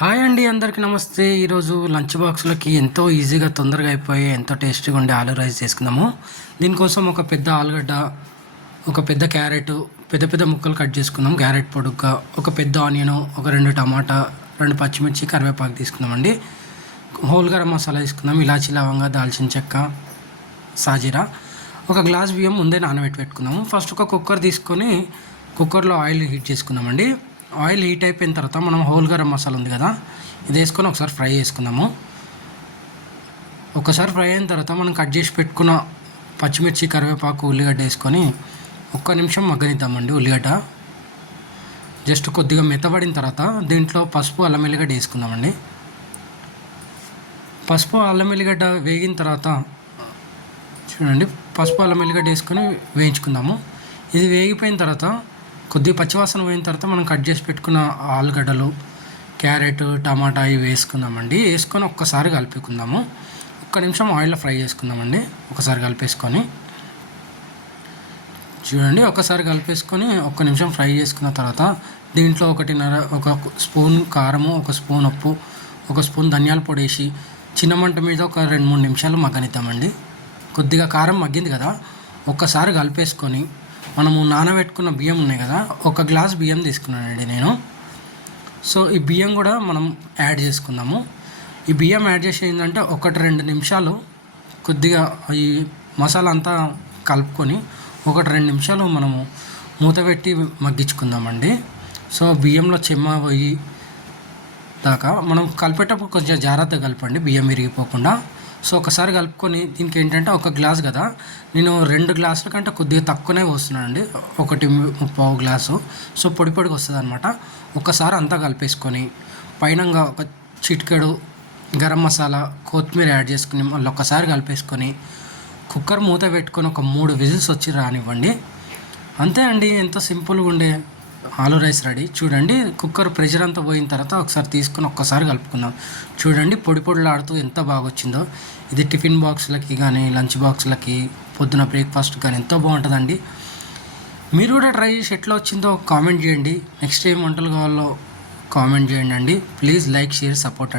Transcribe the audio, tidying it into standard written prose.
Hi అండి, అందరికీ నమస్తే. ఈరోజు లంచ్ బాక్స్లకి ఎంతో ఈజీగా తొందరగా అయిపోయి ఎంతో టేస్టీగా ఉండే ఆలూ రైస్ చేసుకుందాము. దీనికోసం ఒక పెద్ద ఆలుగడ్డ, ఒక పెద్ద క్యారెట్, పెద్ద పెద్ద ముక్కలు కట్ చేసుకుందాం. క్యారెట్ పొడుగ్గా, ఒక పెద్ద ఆనియన్, ఒక 2 టమాటా, 2 పచ్చిమిర్చి, కరివేపాకు తీసుకుందామండి. హోల్ గరం మసాలా తీసుకుందాం. ఇలాచి, లవంగ, దాల్చిన చెక్క, సాజీరా. ఒక గ్లాస్ బియ్యం ముందే పెట్టుకుందాము. ఫస్ట్ ఒక కుక్కర్ తీసుకొని కుక్కర్లో ఆయిల్ హీట్ చేసుకుందామండి. ఆయిల్ హీట్ అయిపోయిన తర్వాత మనం హోల్ గరం మసాలా ఉంది కదా, ఇది వేసుకొని ఒకసారి ఫ్రై చేసుకుందాము. ఒకసారి ఫ్రై అయిన తర్వాత మనం కట్ చేసి పెట్టుకున్న పచ్చిమిర్చి, కరివేపాకు, ఉల్లిగడ్డ వేసుకొని ఒక్క నిమిషం మగ్గనిద్దామండి. ఉల్లిగడ్డ జస్ట్ కొద్దిగా మెత్తబడిన తర్వాత దీంట్లో పసుపు, అల్లం ఎల్లిగడ్డ వేసుకుందామండి. పసుపు, అల్లం ఎల్లిగడ్డ వేగిన తర్వాత చూడండి, పసుపు, అల్లం ఎల్లిగడ్డ వేసుకొని వేయించుకుందాము. ఇది వేగిపోయిన తర్వాత కొద్దిగా పచ్చివాసన పోయిన తర్వాత మనం కట్ చేసి పెట్టుకున్న ఆలుగడ్డలు, క్యారెట్, టమాటా ఇవి వేసుకుందామండి. వేసుకొని ఒక్కసారి కలిపేసుకుందాము. ఒక్క నిమిషం ఆయిల్లో ఫ్రై చేసుకుందామండి. ఒకసారి కలిపేసుకొని చూడండి, ఒకసారి కలిపేసుకొని ఒక్క నిమిషం ఫ్రై చేసుకున్న తర్వాత దీంట్లో ఒక స్పూన్ కారము, ఒక స్పూన్ ఉప్పు, ఒక స్పూన్ ధనియాల పొడి వేసి చిన్న మంట మీద ఒక 2-3 నిమిషాలు మగ్గనిద్దామండి. కొద్దిగా కారం మగ్గింది కదా, ఒక్కసారి కలిపేసుకొని మనము నానబెట్టుకున్న బియ్యం ఉన్నాయి కదా, ఒక గ్లాస్ బియ్యం తీసుకున్నానండి నేను. సో ఈ బియ్యం కూడా మనం యాడ్ చేసుకుందాము. ఈ బియ్యం యాడ్ చేసి ఏంటంటే 1-2 నిమిషాలు కొద్దిగా ఈ మసాలా అంతా కలుపుకొని 1-2 నిమిషాలు మనము మూత పెట్టి మగ్గించుకుందామండి. సో బియ్యంలో చెమ్మ పోయి దాకా మనం కలిపేటప్పుడు కొంచెం జాగ్రత్తగా కలపండి, బియ్యం విరిగిపోకుండా. సో ఒకసారి కలుపుకొని దీనికి ఏంటంటే ఒక గ్లాస్ కదా, నేను 2 గ్లాసుల కంటే కొద్దిగా తక్కువనే పోస్తున్నానండి, 1.25 గ్లాసు. సో పొడి పొడిగా వస్తుంది అనమాట. ఒకసారి అంతా కలిపేసుకొని పైనంగా ఒక చిటికెడు గరం మసాలా, కొత్తిమీర యాడ్ చేసుకుని మళ్ళీ ఒకసారి కలిపేసుకొని కుక్కర్ మూత పెట్టుకొని ఒక 3 విజిల్స్ వచ్చి రానివ్వండి. అంతే అండి, ఎంతో సింపుల్గా ఉండే ఆలూ రైస్ రెడీ. చూడండి, కుక్కర్ ప్రెషర్ అంతా పోయిన తర్వాత ఒకసారి తీసుకొని ఒక్కసారి కలుపుకుందాం. చూడండి, పొడి పొడిలాడుతూ ఎంత బాగా వచ్చిందో. ఇది టిఫిన్ బాక్స్లకి కానీ, లంచ్ బాక్స్లకి, పొద్దున బ్రేక్ఫాస్ట్ కానీ ఎంతో బాగుంటుందండి. మీరు కూడా ట్రై చేసి ఎట్లా వచ్చిందో కామెంట్ చేయండి. నెక్స్ట్ ఏం వంటలు కావాలో కామెంట్ చేయండి అండి. ప్లీజ్ లైక్, షేర్, సపోర్ట్ అండి.